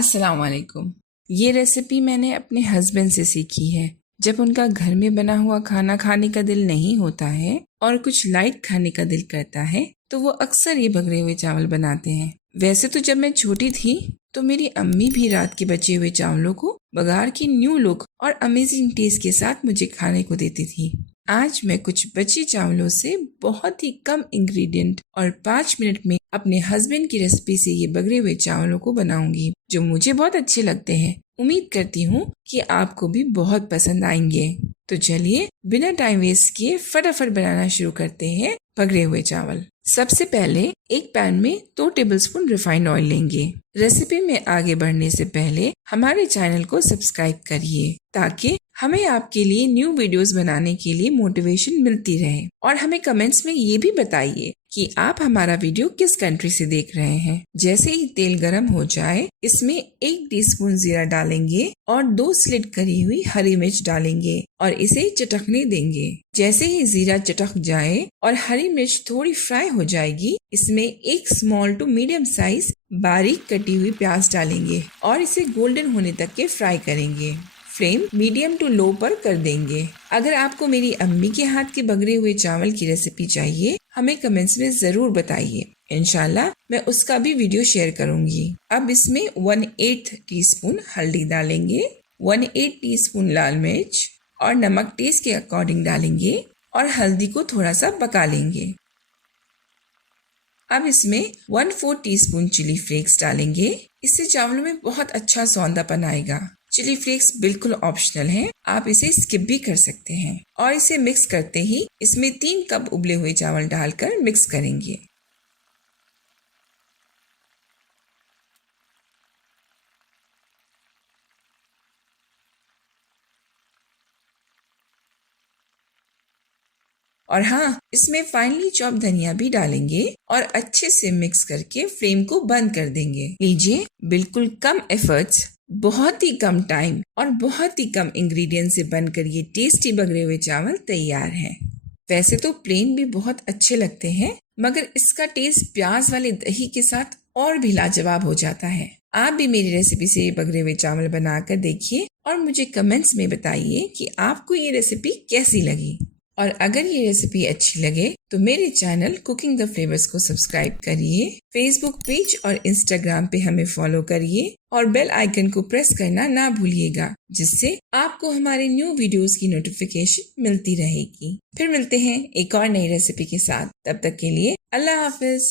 अस्सलाम वालेकुम। ये रेसिपी मैंने अपने हस्बैंड से सीखी है। जब उनका घर में बना हुआ खाना खाने का दिल नहीं होता है और कुछ लाइट खाने का दिल करता है तो वो अक्सर ये भगरे हुए चावल बनाते हैं। वैसे तो जब मैं छोटी थी तो मेरी अम्मी भी रात के बचे हुए चावलों को बघार की न्यू लुक और अमेजिंग टेस्ट के साथ मुझे खाने को देती थी। आज मैं कुछ बचे चावलों से बहुत ही कम इंग्रेडिएंट और 5 मिनट में अपने हस्बैंड की रेसिपी से ये बगरे हुए चावलों को बनाऊंगी जो मुझे बहुत अच्छे लगते हैं। उम्मीद करती हूँ कि आपको भी बहुत पसंद आएंगे। तो चलिए बिना टाइम वेस्ट किए फटाफट बनाना शुरू करते हैं बगरे हुए चावल। सबसे पहले एक पैन में 2 टेबलस्पून रिफाइंड ऑयल लेंगे। रेसिपी में आगे बढ़ने से पहले हमारे चैनल को सब्सक्राइब करिए ताकि हमें आपके लिए न्यू वीडियोस बनाने के लिए मोटिवेशन मिलती रहे। और हमें कमेंट्स में ये भी बताइए कि आप हमारा वीडियो किस कंट्री से देख रहे हैं। जैसे ही तेल गरम हो जाए इसमें 1 टीस्पून जीरा डालेंगे और 2 स्लिट करी हुई हरी मिर्च डालेंगे और इसे चटकने देंगे। जैसे ही जीरा चटक जाए और हरी मिर्च थोड़ी फ्राई हो जाएगी इसमें 1 स्मॉल टू मीडियम साइज बारीक कटी हुई प्याज डालेंगे और इसे गोल्डन होने तक के फ्राई करेंगे। फ्लेम मीडियम टू लो पर कर देंगे। अगर आपको मेरी अम्मी के हाथ के बगरे हुए चावल की रेसिपी चाहिए हमें कमेंट्स में जरूर बताइए। इंशाल्लाह मैं उसका भी वीडियो शेयर करूंगी। अब इसमें 1/8 टीस्पून हल्दी डालेंगे, 1/8 टीस्पून लाल मिर्च और नमक टेस्ट के अकॉर्डिंग डालेंगे और हल्दी को थोड़ा सा पका लेंगे। अब इसमें 1/4 टीस्पून चिली फ्लेक्स डालेंगे। इससे चावलों में बहुत अच्छा सौंधापन आएगा। चिली फ्लेक्स बिल्कुल ऑप्शनल है, आप इसे स्किप भी कर सकते हैं। और इसे मिक्स करते ही इसमें 3 कप उबले हुए चावल डालकर मिक्स करेंगे। और हाँ, इसमें फाइनली चॉप धनिया भी डालेंगे और अच्छे से मिक्स करके फ्लेम को बंद कर देंगे। लीजिए, बिल्कुल कम एफर्ट्स, बहुत ही कम टाइम और बहुत ही कम इंग्रेडिएंट से बनकर ये टेस्टी बगरे हुए चावल तैयार हैं। वैसे तो प्लेन भी बहुत अच्छे लगते हैं मगर इसका टेस्ट प्याज वाले दही के साथ और भी लाजवाब हो जाता है। आप भी मेरी रेसिपी से ये बगरे हुए चावल बनाकर देखिए और मुझे कमेंट्स में बताइए कि आपको ये रेसिपी कैसी लगी। और अगर ये रेसिपी अच्छी लगे तो मेरे चैनल कुकिंग द फ्लेवर्स को सब्सक्राइब करिए, फेसबुक पेज और इंस्टाग्राम पे हमें फॉलो करिए और बेल आइकन को प्रेस करना ना भूलिएगा जिससे आपको हमारे न्यू वीडियोस की नोटिफिकेशन मिलती रहेगी। फिर मिलते हैं एक और नई रेसिपी के साथ। तब तक के लिए अल्लाह हाफिज।